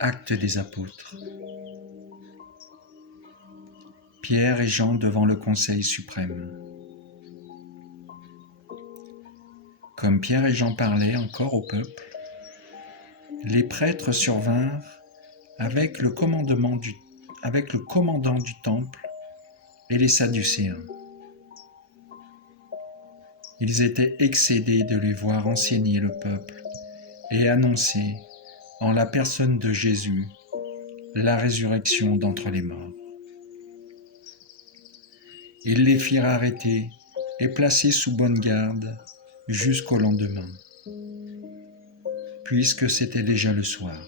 Actes des apôtres. Pierre et Jean devant le Conseil suprême. Comme Pierre et Jean parlaient encore au peuple, les prêtres survinrent avec le commandant du temple et les Sadducéens. Ils étaient excédés de les voir enseigner le peuple et annoncer, en la personne de Jésus, la résurrection d'entre les morts. Ils les firent arrêter et placer sous bonne garde jusqu'au lendemain, puisque c'était déjà le soir.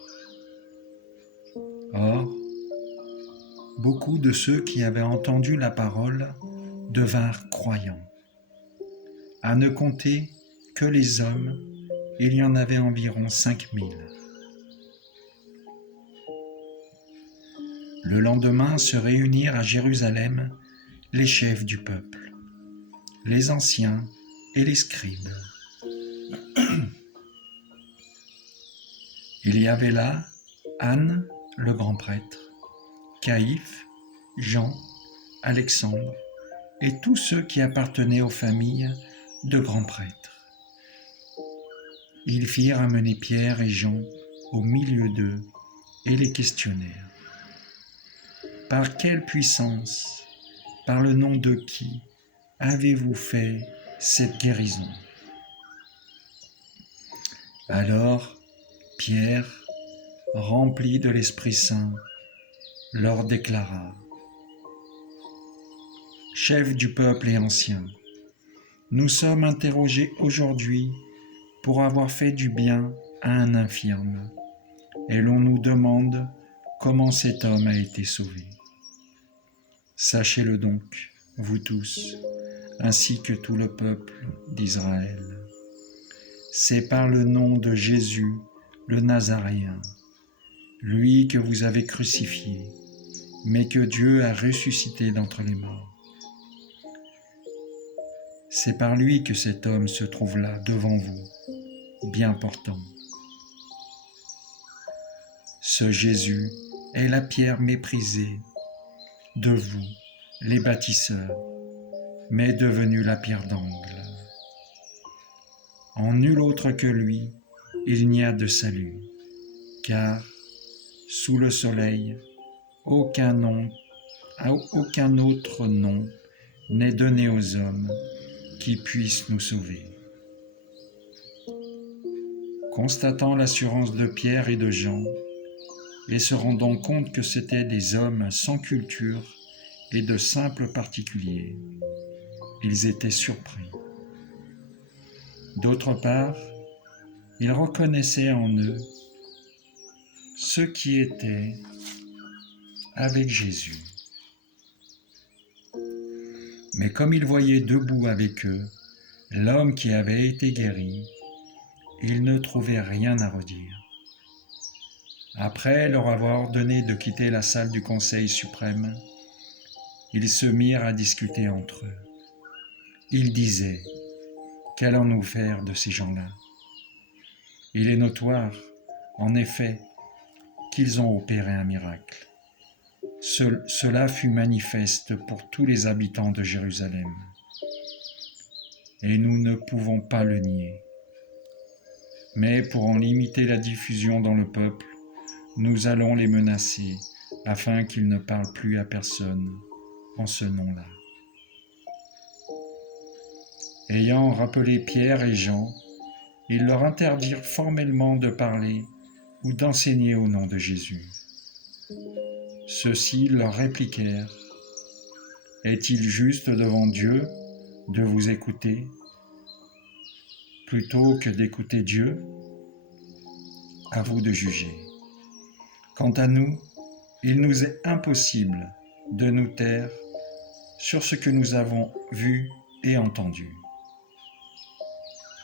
Or, beaucoup de ceux qui avaient entendu la parole devinrent croyants. À ne compter que les hommes, il y en avait environ 5000. Le lendemain se réunirent à Jérusalem les chefs du peuple, les anciens et les scribes. Il y avait là Anne, le grand prêtre, Caïphe, Jean, Alexandre et tous ceux qui appartenaient aux familles de grands prêtres. Ils firent amener Pierre et Jean au milieu d'eux et les questionnèrent. Par quelle puissance, par le nom de qui avez-vous fait cette guérison? Alors Pierre, rempli de l'Esprit Saint, leur déclara: Chefs du peuple et anciens, nous sommes interrogés aujourd'hui pour avoir fait du bien à un infirme, et l'on nous demande comment cet homme a été sauvé. Sachez-le donc, vous tous, ainsi que tout le peuple d'Israël. C'est par le nom de Jésus, le Nazaréen, lui que vous avez crucifié, mais que Dieu a ressuscité d'entre les morts. C'est par lui que cet homme se trouve là devant vous, bien portant. Ce Jésus est la pierre méprisée de vous, les bâtisseurs, mais devenue la pierre d'angle. En nul autre que lui, il n'y a de salut, car sous le soleil, aucun autre nom n'est donné aux hommes qui puisse nous sauver. Constatant l'assurance de Pierre et de Jean, et se rendant compte que c'étaient des hommes sans culture et de simples particuliers, ils étaient surpris. D'autre part, ils reconnaissaient en eux ceux qui étaient avec Jésus. Mais comme ils voyaient debout avec eux l'homme qui avait été guéri, ils ne trouvaient rien à redire. Après leur avoir ordonné de quitter la salle du Conseil suprême, ils se mirent à discuter entre eux. Ils disaient: qu'allons-nous faire de ces gens-là? Il est notoire, en effet, qu'ils ont opéré un miracle. Cela fut manifeste pour tous les habitants de Jérusalem. Et nous ne pouvons pas le nier. Mais pour en limiter la diffusion dans le peuple, nous allons les menacer afin qu'ils ne parlent plus à personne en ce nom-là. Ayant rappelé Pierre et Jean, ils leur interdirent formellement de parler ou d'enseigner au nom de Jésus. Ceux-ci leur répliquèrent: Est-il juste devant Dieu de vous écouter plutôt que d'écouter Dieu? À vous de juger. Quant à nous, il nous est impossible de nous taire sur ce que nous avons vu et entendu.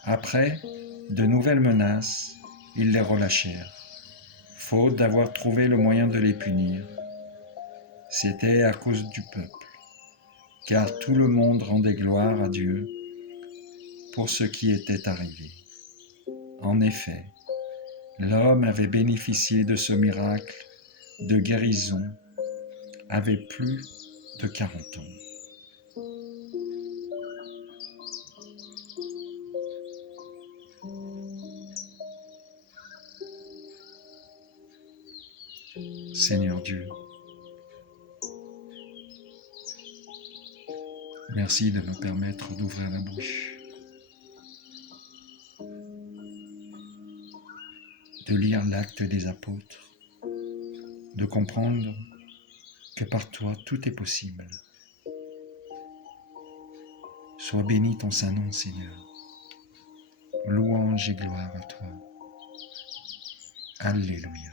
Après, de nouvelles menaces, ils les relâchèrent, faute d'avoir trouvé le moyen de les punir. C'était à cause du peuple, car tout le monde rendait gloire à Dieu pour ce qui était arrivé. En effet, l'homme avait bénéficié de ce miracle de guérison avait plus de 40 ans. Seigneur Dieu, merci de me permettre d'ouvrir la bouche, de lire l'Acte des Apôtres, de comprendre que par toi tout est possible. Sois béni ton Saint-Nom, Seigneur. Louange et gloire à toi. Alléluia.